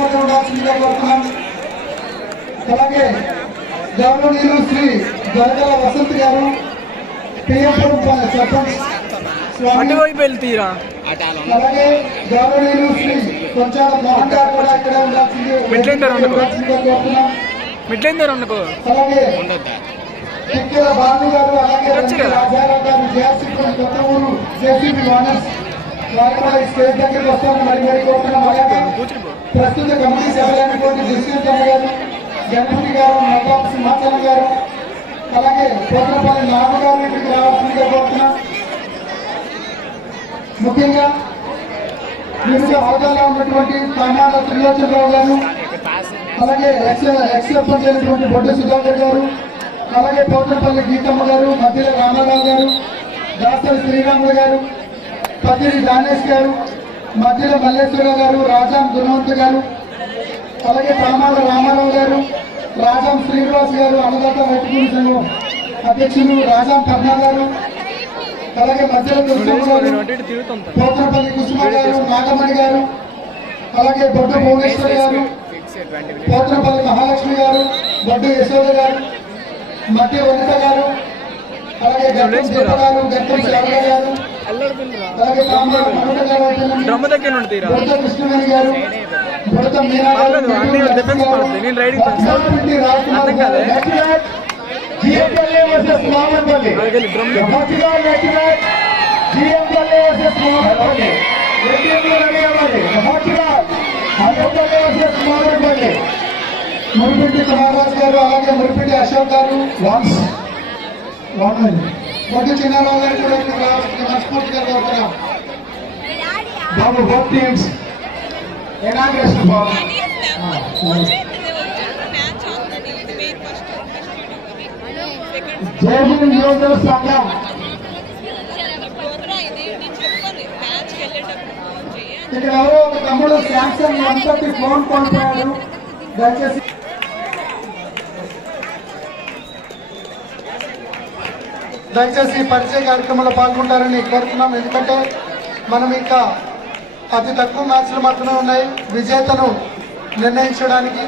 మాత్రం ఉండాల్సిందిగా కోరుతున్నాం. అలాగే గౌరవనీయులు శ్రీ గరగల వసంత్ గారు పిఎంపురం సర్పంచ్ స్వామి, అలాగే గౌరవనీయులు శ్రీ కొంచాల మోహన్ గారు కూడా ఇక్కడ ఉండాల్సిందిగా కోరుతున్నాం. అలాగే టిక్కెల బాలు గారు, అలాగే రాజారావు గారు, జయశ్రీపురం కొత్త ఊరు జేసీబీ వానర్స్ వారు కూడా ఈ స్టేజ్ దగ్గరికి వస్తామని మరి కోరుతున్నాం. అలాగే ప్రస్తుత కమిటీ సభ్యులైనటువంటి దుష్యంతమ్మ గారు, గణపతి గారు, నవాబ్ సింహాచలం గారు, అలాగే కోట్లపల్లి నాగ గారు ఇక్కడికి రావాల్సిందిగా కోరుతున్నాం. ముఖ్యంగా వివిధ హోదాలో ఉన్నటువంటి తామాల త్రిలోచనరావు గారు, అలాగే ఎక్స్ సర్పంచ్ అయినటువంటి బొడ్డ సుధాకర్ గారు, అలాగే కోట్లపల్లి గీతమ్మ గారు, మధ్యలో రామారావు గారు, దాసరి శ్రీరాములు గారు, పతిరి దానేష్ గారు, మధ్యలో మల్లేశ్వర గారు, రాజాం గుణవంత్ గారు, అలాగే తామాల రామారావు గారు, రాజాం శ్రీనివాస్ గారు, అన్నదాత రైతుకూలి సంఘం అధ్యక్షులు రాజాం కర్ణ గారు, అలాగే మధ్యలో పోత్రపల్లి కుసుమ గారు, నాగమణి గారు, అలాగే బొడ్డు భువనేశ్వర్ గారు, పోత్రపల్లి మహాలక్ష్మి గారు, బొడ్డు యశోద గారు, మధ్య వనిత గారు, అలాగే గట్టం దీప గారు, గట్టం శరణ గారు, అలాగే బుడత కృష్ణవేణి గారు, బుడత మీనా గారు, జిఎంపల్లి వర్సెస్ మామన్పల్లి, మురిపెట్టి మహారాజ్ గారు, అలాగే మురిపెట్టి అశోక్ గారు, మొదటి చిన్నారావు గారు కూడా ఇక్కడ రావాల్సిన మనస్ఫూర్తిగా కోరుతున్నాం. బాబు బోత్ టీమ్స్ ఇనాగ్రేషన్ బాబు జయహింద్ యువజన సంఘం ఇక్కడ ఎవరో ఒక తమ్ముడు శాంసంగ్ ఎంతటి ఫోన్ కోల్పోయాడు. దయచేసి పరిచయ కార్యక్రమంలో పాల్గొంటారని కోరుతున్నాం. ఎందుకంటే మనం ఇంకా అతి తక్కువ మ్యాచ్లు మాత్రమే ఉన్నాయి విజేతను నిర్ణయించడానికి.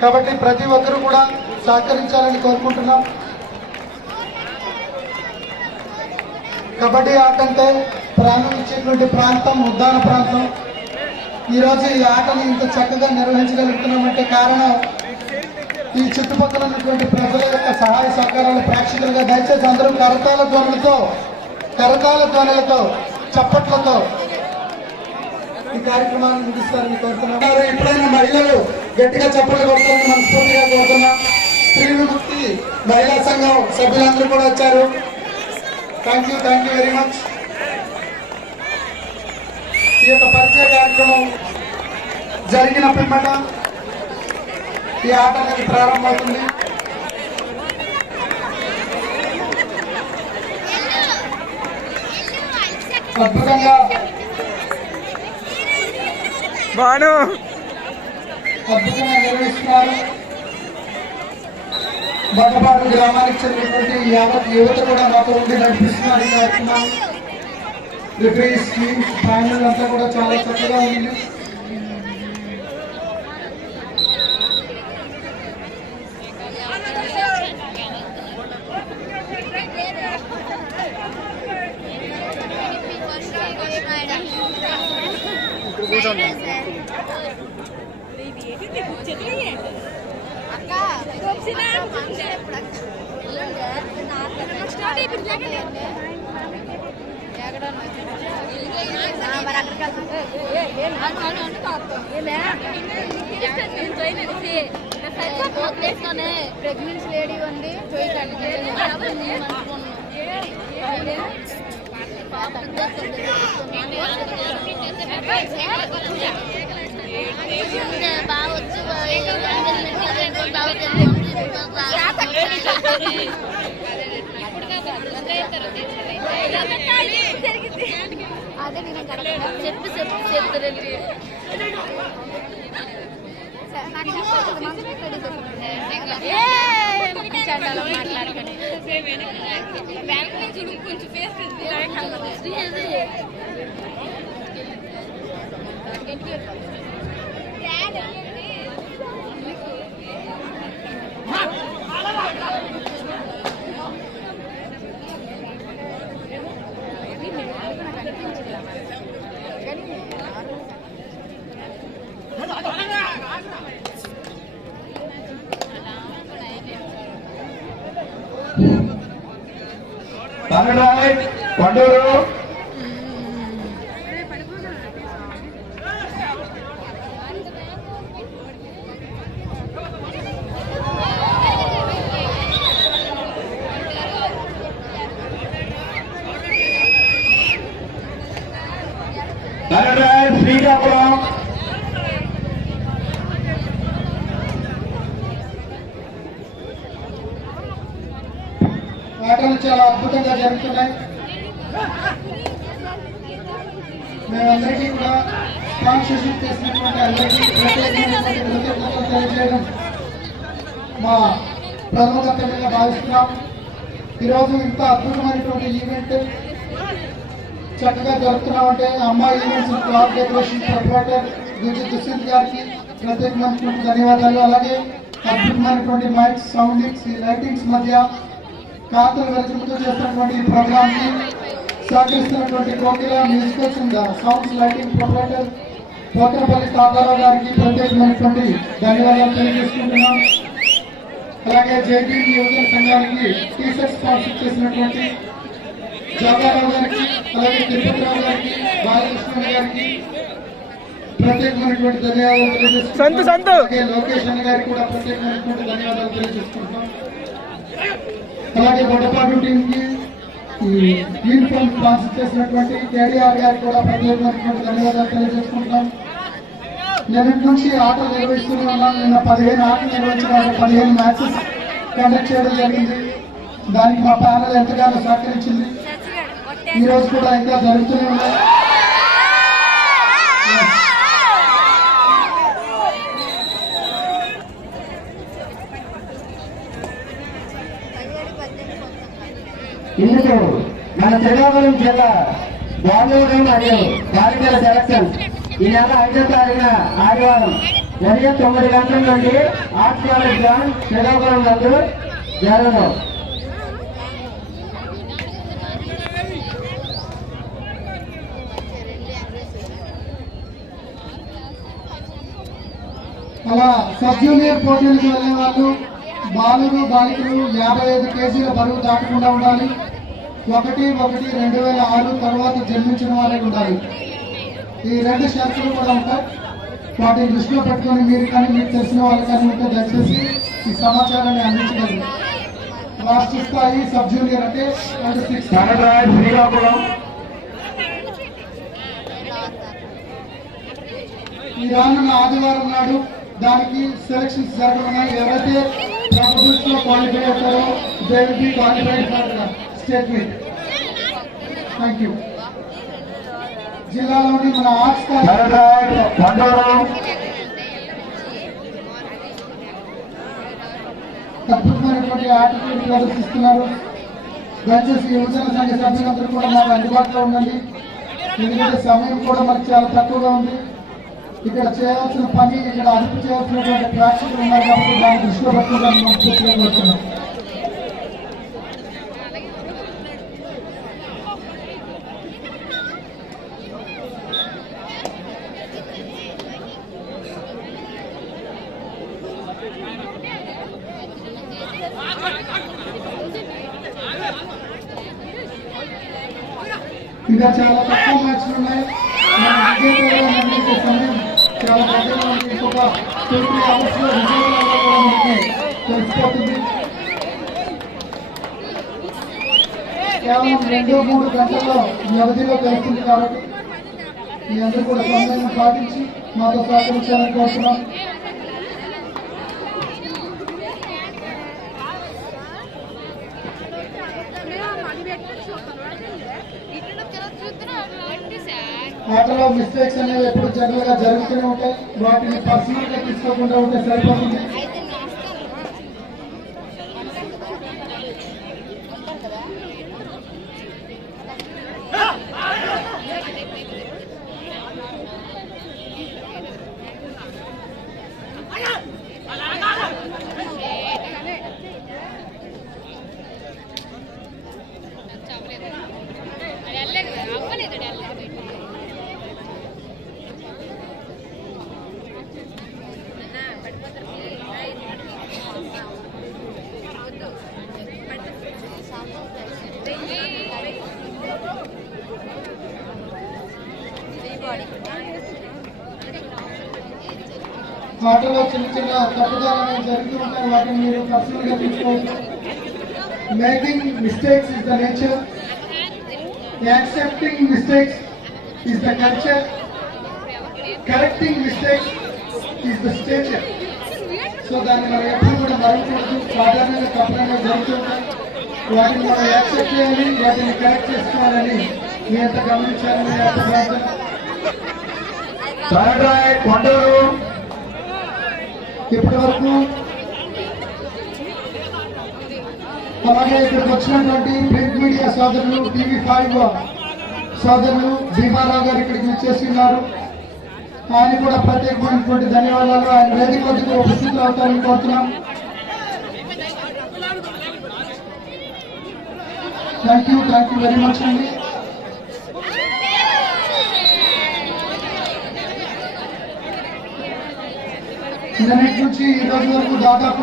కాబట్టి ప్రతి ఒక్కరూ కూడా సహకరించాలని కోరుకుంటున్నాం. కబడ్డీ ఆట అంటే ప్రాణం ఇచ్చేటువంటి ప్రాంతం ఉద్దాన ప్రాంతం. ఈరోజు ఈ ఆటను ఇంత చక్కగా నిర్వహించగలుగుతున్నామంటే కారణం ఈ చుట్టుపక్కల ఉన్నటువంటి ప్రజల యొక్క సహాయ సహకారాలు. ప్రేక్షకులుగా దయచేసి అందరూ కరతాల ధ్వనులతో చప్పట్లతో ఈ కార్యక్రమాన్ని ముగిస్తారని కోరుతున్నాం. ఎప్పుడైనా మహిళలు గట్టిగా చప్పట్లు కొడతారని మనస్ఫూర్తిగా కోరుతున్నాం. స్త్రీ విముక్తి మహిళా సంఘం సభ్యులందరూ కూడా వచ్చారు. Thank you very much. ఈ యొక్క పరిచయ కార్యక్రమం జరిగిన పిమ్మట ఈ ఆట అనేది ప్రారంభమవుతుంది. అద్భుతంగా నిర్వహిస్తున్నారు. బట్టపాడు గ్రామానికి చెందినటువంటి యావత్ యువత కూడా మాతో ఉండి నడిపిస్తున్నారు ఈ కార్యక్రమాన్ని. రిఫరీస్ టీమ్స్ ఫైనల్ అంతా కూడా చాలా చక్కగా ఉంది. ప్రెగ్నెన్సీ లేడీ ఉంది అదే నేను చెప్పి చెప్తారండి. మాట్లాడుకుని కొంచెం ఫేస్ కొండూరు శ్రీకాకుళం ఆటలు చాలా అద్భుతంగా జరుగుతున్నాయి. మేమందరికీ కూడా స్పాన్సర్షిప్ చేసినటువంటి అందరికీ ప్రత్యేకమైనటువంటి కృతజ్ఞతలు తెలియజేయడం మా ప్రథమ కర్తవ్యంగా భావిస్తున్నాం. ఈరోజు ఇంత అద్భుతమైనటువంటి ఈవెంట్ చక్కగా జరుపుతున్నామంటే Ammayi events cloth decoration proprietor Dushyant గారికి ప్రత్యేకమైనటువంటి ధన్యవాదాలు. అలాగే అద్భుతమైనటువంటి మైక్స్ సౌండింగ్స్ లైటింగ్స్ మధ్య కాంతులు వెలుగుతూ చేస్తున్నటువంటి ఈ ప్రోగ్రామ్ ని సహకరిస్తున్నటువంటి కోకిల musicals and sounds lighting proprietor Pothanapalli Tatarao గారికి ప్రత్యేకమైనటువంటి ధన్యవాదాలు తెలియజేసుకుంటున్నాం. అలాగే జేపీ యువజన సంఘానికి టీషర్ట్ స్పాన్సర్ చేసినటువంటి జోగారావు గారికి, అలాగే తిరుపతిరావు గారికి, బాలకృష్ణ గారికి ప్రత్యేకమైనటువంటి ధన్యవాదాలు తెలియజేసుకుంటున్నాం. అలాగే లోకేష్ అన్న గారికి కూడా ప్రత్యేకమైనటువంటి ధన్యవాదాలు తెలియజేసుకుంటున్నాం. అలాగే బొడపాటు టీం కి యూనిఫామ్ స్పాన్సర్ చేసినటువంటి కేడీఆర్ గారికి కూడా ప్రత్యేకమైనటువంటి ధన్యవాదాలు తెలియజేసుకుంటున్నాం. నిన్నటి నుంచి ఆటలు నిర్వహిస్తూనే ఉన్నాం. నిన్న 15 ఆటలు నిర్వహించడం, 15 మ్యాచెస్ కండక్ట్ చేయడం జరిగింది. దానికి మా ప్యానల్ ఎంతగానో సహకరించింది. ఈ రోజు కూడా ఇంకా జరుగుతూనే ఉన్నాయి. ఇందుకు మన శ్రీకాకుళం జిల్లా బాలూరు మరియు బాలికల సెలక్షన్ ఈ నెల 5వ తారీఖున ఆదివారం ఉదయం 9 గంటల నుండి ఆర్ట్స్ కాలేజ్ గ్రౌండ్ శ్రీకాకుళం నందు జరగను. అలా సబ్ జూనియర్ పోటీలకు వెళ్లే వాళ్ళు బాలురు బాలికలు 55 కేజీల బరువు దాటకుండా ఉండాలి. 1/1/2006 తర్వాత జన్మించిన వారే ఉండాలి. ఈ 2 షరతులు కూడా ఉంటాయి. వాటిని దృష్టిలో పెట్టుకొని మీరు కానీ మీకు తెలిసిన వాళ్ళు కానీ ఉంటే దయచేసి ఈ సమాచారాన్ని అందించగలరు. రాష్ట్ర స్థాయి సబ్ జూనియర్ అంటే శ్రీకాకుళం ఈ రానున్న ఆదివారం నాడు దానికి సెలక్షన్స్ జరగనున్నాయి. ఎవరైతే ప్రపోజల్స్ లో క్వాలిఫై అవుతారో they will be qualified for state meet. Thank you. జిల్లాలోని మన ఆర్ట్స్ అద్భుతమైనటువంటి ఆటలు ప్రదర్శిస్తున్నారు. దయచేసి యువజన సంఘ సభ్యులందరూ కూడా మాకు అందుబాటులో ఉండండి. ఎందుకంటే సమయం కూడా మనకు చాలా తక్కువగా ఉంది. ఇక్కడ చేయాల్సిన పని, ఇక్కడ అదుపు చేయాల్సినటువంటి ప్రేక్షకులు ఉన్నారు కాబట్టి దాన్ని దృష్టిలో పెట్టుకోవడానికి మనం పూర్తిగా కోరుతున్నాం. ఇంకా చాలా తక్కువ మ్యాచ్లు ఉన్నాయి. సమయం చాలా దగ్గరగా ఉంది. ఇంకొక 2-3 అవర్స్ లో విజయవాడలో కూడా మనకి తెలిసిపోతుంది. కేవలం 2-3 గంటల్లో వ్యవధిలో తెలుస్తుంది కాబట్టి మీ అందరూ కూడా సమయాన్ని పాటించి మాతో సహకరించాలని కోరుతున్నాం. ఆటలో మిస్టేక్స్ అనేవి ఎప్పుడు జనరల్ గా జరుగుతూనే ఉంటాయి. వాటిని పర్సనల్ గా తీసుకోకుండా ఉంటే సరిపోతుంది. ఆటలో చిన్న చిన్న తప్పుదాలు అనేవి జరుగుతూ ఉంటాయి. వాటిని మీరు పర్సనల్గా తీసుకోవచ్చు. Making mistakes is the nature, accepting mistakes is the culture, correcting mistakes is the stature. So దాన్ని మనం ఎప్పుడు కూడా మరవకూడదు. సాధారణంగా తప్పులుగా జరుగుతూ ఉంటాయి. వాటిని మనం యాక్సెప్ట్ చేయాలి, వాటిని కరెక్ట్ చేసుకోవాలని మీ అంత గమనించాలని మీ అంత ప్రార్థన. కొండూరు ఇప్పటి వరకు అలాగే ఇక్కడికి వచ్చినటువంటి ప్రింట్ మీడియా సోదరులు, TV5 సోదరులు భీమారావు గారు ఇక్కడికి వచ్చేసి ఉన్నారు. ఆయన కూడా ప్రత్యేకమైనటువంటి ధన్యవాదాలు. ఆయన వేదిక వద్దకు ఉపస్థితులు అవుతారని కోరుతున్నాం. థ్యాంక్ యూ వెరీ మచ్ అండి. నిన్నటి నుంచి ఈ రోజు వరకు దాదాపు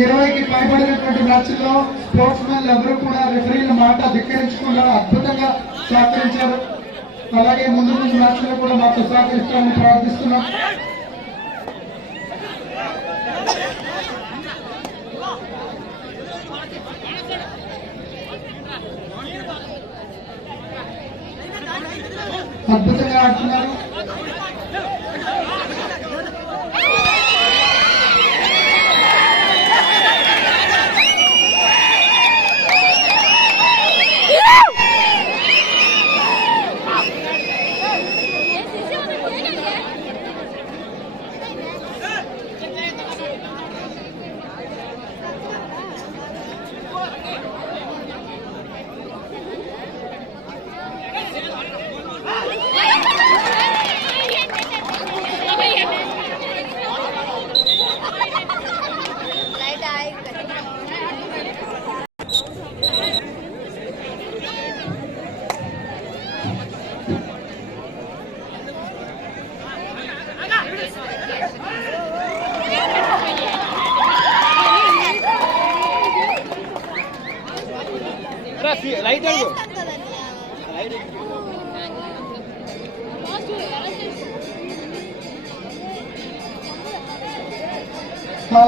20కి పైబడినటువంటి మ్యాచ్ల్లో స్పోర్ట్స్ మెన్ ఎవరు కూడా రెఫరీల మాట ధిక్కరించకుండా అద్భుతంగా సహకరించారు. అలాగే ముందు మ్యాచ్లో కూడా మాతో సహకరిస్తామని ప్రార్థిస్తున్నాం. అద్భుతంగా ఆడుతున్నారు. లైట్ అడుగు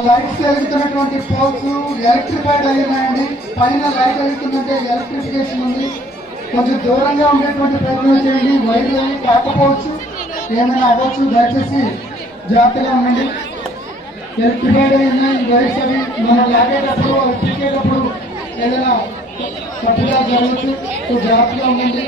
లైట్స్ వెలుగుతున్నటువంటి పోల్స్ ఎలక్ట్రిఫైడ్ అయినాయండి. పైన లైట్ వెలుగుతుందంటే ఎలక్ట్రిఫికేషన్ ఉంది. కొంచెం దూరంగా ఉండేటువంటి ప్రయత్నం చేయండి. వైర్లు ఏమి కాకపోవచ్చు, ఏమైనా అవ్వచ్చు. దయచేసి జాగ్రత్తగా ఉండండి. ఎలక్ట్రిఫైడ్ అయిన వైర్స్ అవి మనం లాగేటప్పుడు అవి పీకేటప్పుడు ఏదైనా తప్పుగా జరగచ్చు. సో జాగ్రత్తగా ఉండండి.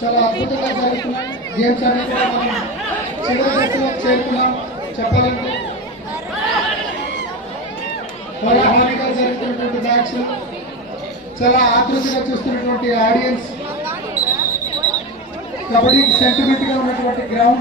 చాలా అద్భుతంగా జరుగుతున్నాయి గేమ్స్ అన్ని కూడా మనం చివరి దశలో చేరుకున్నాం. చెప్పాలంటే హాయిగా జరుగుతున్నటువంటి మ్యాచ్, చాలా ఆతృతగా చూస్తున్నటువంటి ఆడియన్స్, కబడ్డీకి సెంటిమెంట్ గా ఉన్నటువంటి గ్రౌండ్.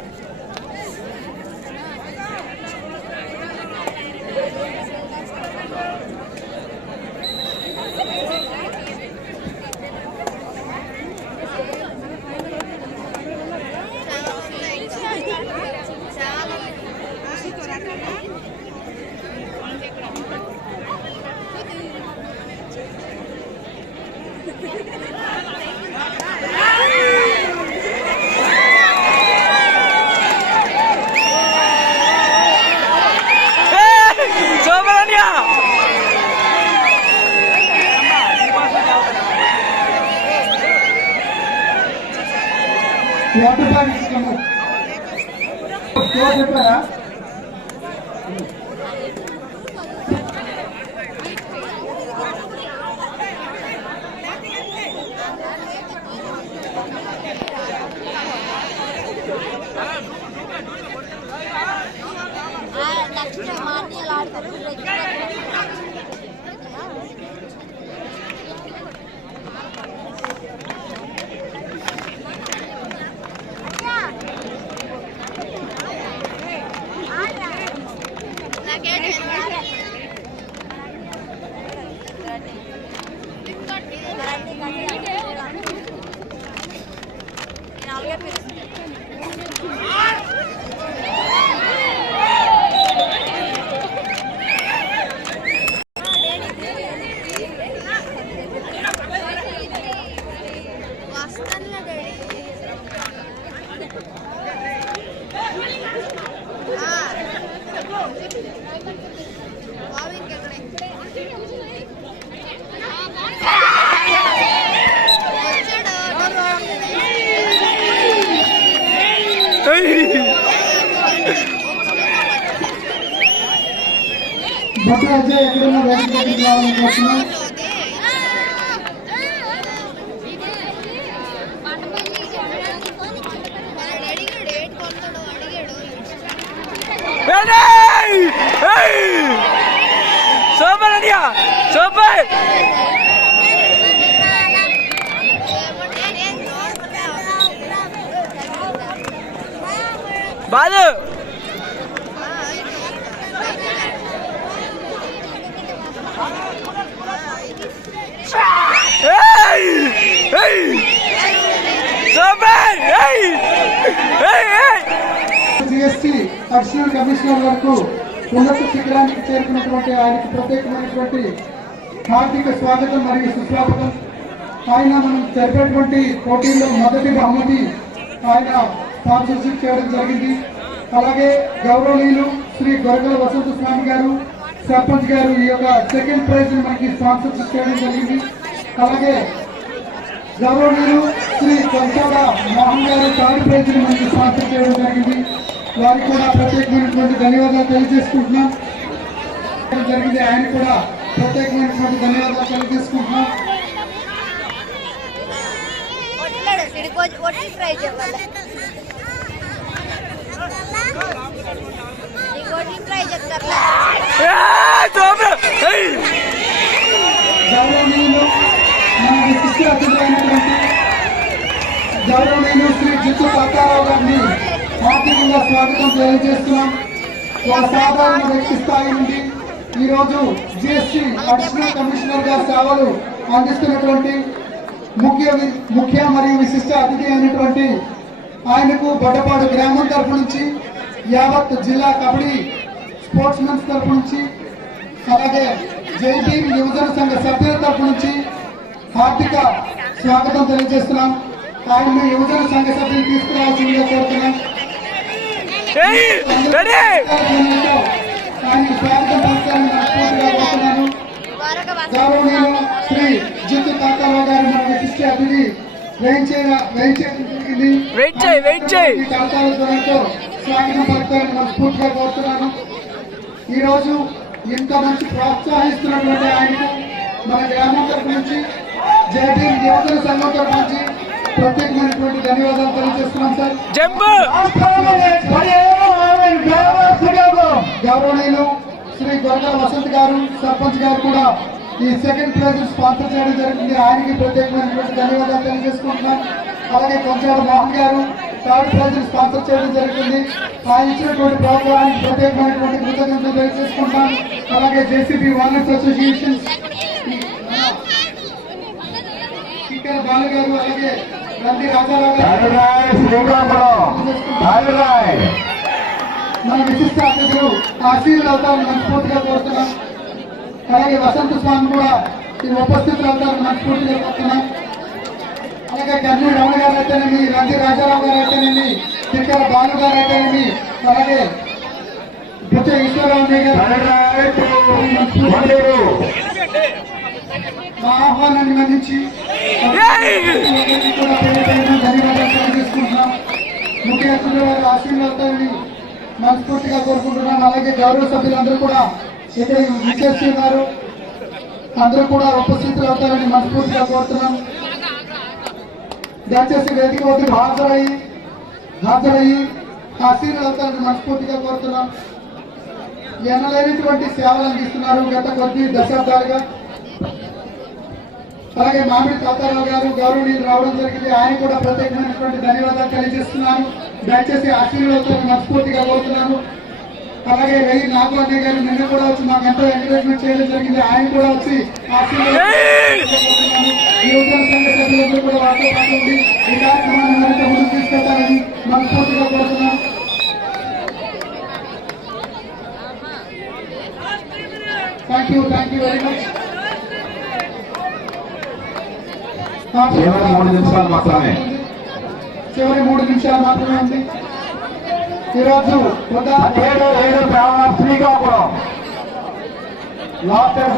వాటర్ బాటిల్స్ చెప్పారా? నెక్స్ట్ మార్నింగ్ ఆడతారు. బొట్టు అజయ్ ఎక్కడున్నా వేసి దగ్గరికి రావాలని కోరుతున్నాం. Super idea super Balu super GST additional commissioner వరకు ఉన్నత శిఖరానికి చేరుకున్నటువంటి ఆయనకు ప్రత్యేకమైనటువంటి హార్దిక స్వాగతం మరియు సుస్వాగతం. ఆయన మనం జరిపేటువంటి పోటీల్లో మొదటి బహుమతి ఆయన స్పాన్సర్షిప్ చేయడం జరిగింది. అలాగే గౌరవనీయులు శ్రీ గొరగల వసంత స్వామి గారు సర్పంచ్ గారు ఈ యొక్క సెకండ్ ప్రైజ్ మనకి స్పాన్సర్షిప్ చేయడం జరిగింది. అలాగే గౌరవనీయులు శ్రీ కొంచాడ మోహన్ గారు థర్డ్ ప్రైజ్ మనకి స్పాన్సర్ చేయడం జరిగింది. వారికి కూడా ప్రత్యేకమైనటువంటి ధన్యవాదాలు తెలియజేసుకుంటున్నాం. జరిగింది ఆయన కూడా ప్రత్యేకమైనటువంటి ధన్యవాదాలు తెలియజేసుకుంటున్నాం. గౌరవనీయులు మన విశిష్ట అతిథులైనటువంటి గౌరవనీయులు శ్రీ జిత్తు తాతారావు గారిని హార్దికంగా స్వాగతం తెలియజేస్తున్నాం. ఒక సాధారణ వ్యక్తి స్థాయి నుండి ఈరోజు జిఎస్టీ అడిషనల్ కమిషనర్ గా సేవలు అందిస్తున్నటువంటి ముఖ్య మరియు విశిష్ట అతిథి అయినటువంటి ఆయనకు బొడ్డపాడు గ్రామం తరఫు నుంచి యావత్ జిల్లా కబడ్డీ స్పోర్ట్స్ మెన్స్ తరఫు నుంచి అలాగే జైటీ యువజన సంఘ సభ్యుల తరఫు నుంచి హార్దిక స్వాగతం తెలియజేస్తున్నాం. ఆయన్ని యువజన సంఘ సభ్యులు తీసుకురావాల్సిందిగా కోరుతున్నాం. ఆయన స్వాగతం పలకాలని మనస్ఫూర్తిగా కోరుతున్నాను. గౌరవనీయులు శ్రీ జిత్తు తాతారావు గారు మన విశిష్ట అతిథి స్వాగతం పలకాలని మనస్ఫూర్తిగా కోరుతున్నాను. ఈరోజు ఇంత మంచి ప్రోత్సహిస్తున్నటువంటి ఆయనకు మన గ్రామం తరఫు నుంచి జేటీ యువజన సంఘం తరఫు నుంచి ప్రత్యేకమైనటువంటి ధన్యవాదాలు తెలియజేస్తున్నాం సార్. గౌరవనీయులు శ్రీ గొరగల వసంత్ గారు సర్పంచ్ గారు కూడా ఈ సెకండ్ ప్రైజ్ స్పాన్సర్ చేయడం జరిగింది. ఆయనకి ప్రత్యేకమైనటువంటి ధన్యవాదాలు తెలియజేసుకుంటున్నాం. అలాగే కొంచాడ మోహన్ గారు థర్డ్ ప్రైజ్ స్పాన్సర్ చేయడం జరిగింది. ఆయన ఇచ్చినటువంటి ప్రోత్సాహానికి ప్రత్యేకమైనటువంటి కృతజ్ఞతలు తెలియజేసుకుంటాం. అలాగే జేసీబీ వానర్స్ అసోసియేషన్ ఇక్కడ బాలు గారు అలాగే నంది రాజారావు గారు మన విశిష్ట అతిథులు ఆశీర్వాదాలు అవుతారని మనస్ఫూర్తిగా కోరుతున్నాం. అలాగే వసంత స్వామి కూడా ఈ ఉపస్థితులు అవుతారని మనస్ఫూర్తిగా కోరుతున్నాం. అలాగే గర్ని రమణ గారు అయితేనేమి నంది రాజారావు గారు అయితేనేమి తిక్కల బాలు గారు అయితేనేమి అలాగే బుచ్చ ఈశ్వరరావు గారు మా ఆహ్వానాన్ని మన్నించి ధన్యవాదాలు తెలియజేసుకుంటున్నాం. ముఖ్య అతిథుల వారి ఆశీర్వాదాలని మనస్ఫూర్తిగా కోరుకుంటున్నాం. అలాగే గౌరవ సభ్యులందరూ కూడా ఇక్కడ విచ్చేస్తున్నారు. అందరూ కూడా ఉపస్థితులు అవుతారని మనస్ఫూర్తిగా కోరుతున్నాం. దయచేసి వేదిక వద్దకు హాజరయ్యి ఆశీర్వాదాలు అవుతారని మనస్ఫూర్తిగా కోరుతున్నాం. ఎనలేనటువంటి సేవలు అందిస్తున్నారు గత కొద్ది దశాబ్దాలుగా. అలాగే మామిడి తాతారావు గారు గౌరవనీయులు రావడం జరిగింది. ఆయన కూడా ప్రత్యేకమైనటువంటి ధన్యవాదాలు తెలియజేస్తున్నాను. దయచేసి ఆశీర్వాదాలను మనస్ఫూర్తిగా కోరుతున్నాను. అలాగే వెయ్యి నాగు అన్నయ్య గారు నిన్న కూడా వచ్చి మాకు ఎంతో ఎంకరేజ్మెంట్ చేయడం జరిగింది. ఆయన కూడా వచ్చి ఆశీర్వాదాలు యువజన సంఘ సభ్యులందరూ కూడా వారితో పాటు ఉండి ఈ కార్యక్రమాన్ని మరింత ముందుకు తీసుకెళ్తారని మనస్ఫూర్తిగా కోరుతున్నాను. Thank you very much. చివరి 3 నిమిషాలు మాత్రమే ఉంది. ఈరోజు Srikakulam last and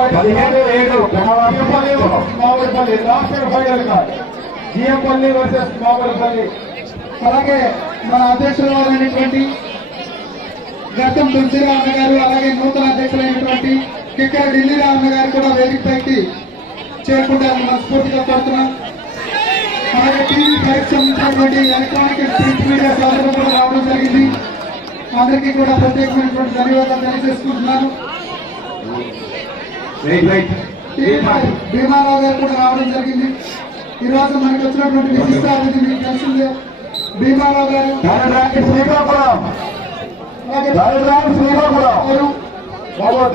Mamidipalli last and final card GMPalli versus Mamidipalli. అలాగే మన అధ్యక్షుల వారైనటువంటి గతం తులసిరావు అన్న గారు, అలాగే నూతన అధ్యక్షులైనటువంటి కిక్కర ఢిల్లీరావు అన్న గారు కూడా వేదికపైకి చేరుకుంటారని మనస్ఫూర్తిగా కోరుతున్నాం. అలాగే టీవీ పరీక్ష సంబంధించినటువంటి ఎలక్ట్రానిక్ ప్రింట్ మీడియా సోదరులు కూడా రావడం జరిగింది. అందరికీ కూడా ప్రత్యేకమైనటువంటి ధన్యవాదాలు తెలియజేసుకుంటున్నాను. భీమారావు గారు కూడా రావడం జరిగింది. ఈ రోజు మనకి వచ్చినటువంటి విశిష్ట అతిథి మీకు తెలిసిందే భీమారావు గారు.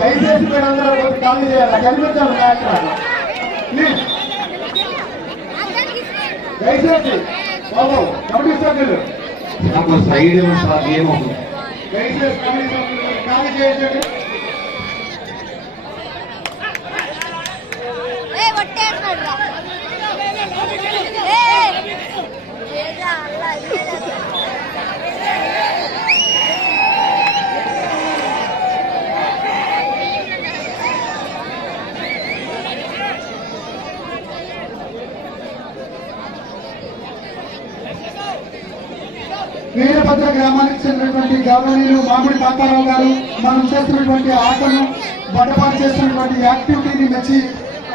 దయచేసి మీరందరూ ఖాళీ చేయాలి, కనిపించాలి దయచేసి బాబు కమిటీ సభ్యులు సైడ్ దయచేసి కమిటీ సభ్యులు ఖాళీ చేయండి. వీరభద్ర గ్రామానికి చెందినటువంటి గౌరవనీయులు మామిడి తాతారావు గారు మనం చేస్తున్నటువంటి ఆటను బడపాటు చేస్తున్నటువంటి యాక్టివిటీని మెచ్చి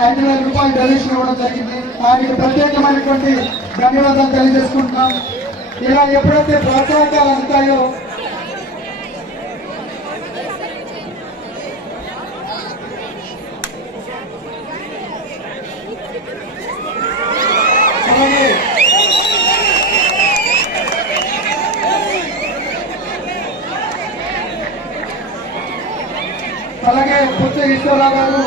5,000 రూపాయలు డొనేషన్ ఇవ్వడం జరిగింది. ఆయనకి ప్రత్యేకమైనటువంటి ధన్యవాదాలు తెలియజేసుకుంటున్నాం. ఇలా ఎప్పుడైతే ప్రోత్సాహకాలు అందుతాయో అలాగే అలాగే పుచ్చ ఈశ్వరరావు గారు,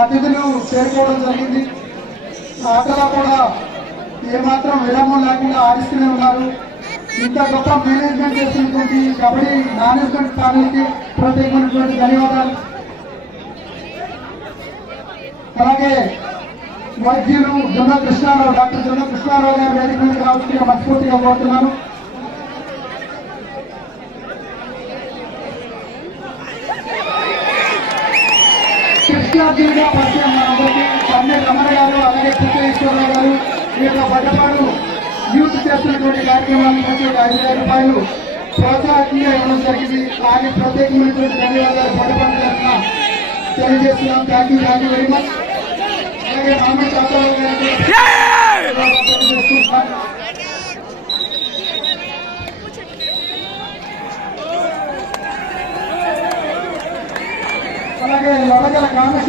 అతిథులు చేరుకోవడం జరిగింది. ఆటలో కూడా ఏమాత్రం విరామం లేకుండా ఆడిస్తూనే ఉన్నారు. ఇంత గొప్ప మేనేజ్మెంట్ చేసినటువంటి కబడ్డీ మేనేజ్మెంట్ ప్యానల్కి ప్రత్యేకమైనటువంటి ధన్యవాదాలు. అలాగే వైద్యులు జొన్న కృష్ణారావు, డాక్టర్ జొన్న కృష్ణారావు గారు వేదిక మీద రావాల్సిందిగా మనస్ఫూర్తిగా కోరుతున్నాను. కృష్ణార్జునుగా పరిచయం మనందరికీ సమ్మె రమణ గారు, అలాగే పుట్టేశ్వరరావు గారు ఈ యొక్క బట్టపాడు యూత్ చేస్తున్నటువంటి కార్యక్రమాలకు వచ్చి 5,000 రూపాయలు ప్రోత్సాహంగా ఇవ్వడం జరిగింది. అలాగే ప్రత్యేకమైనటువంటి ధన్యవాదాలు బట్టపాడు తరఫున తెలియజేస్తున్నాం. Thank you very much. అలాగే మామిడి తాతారావు గారు అలాగే లొడగల కామేశ్వర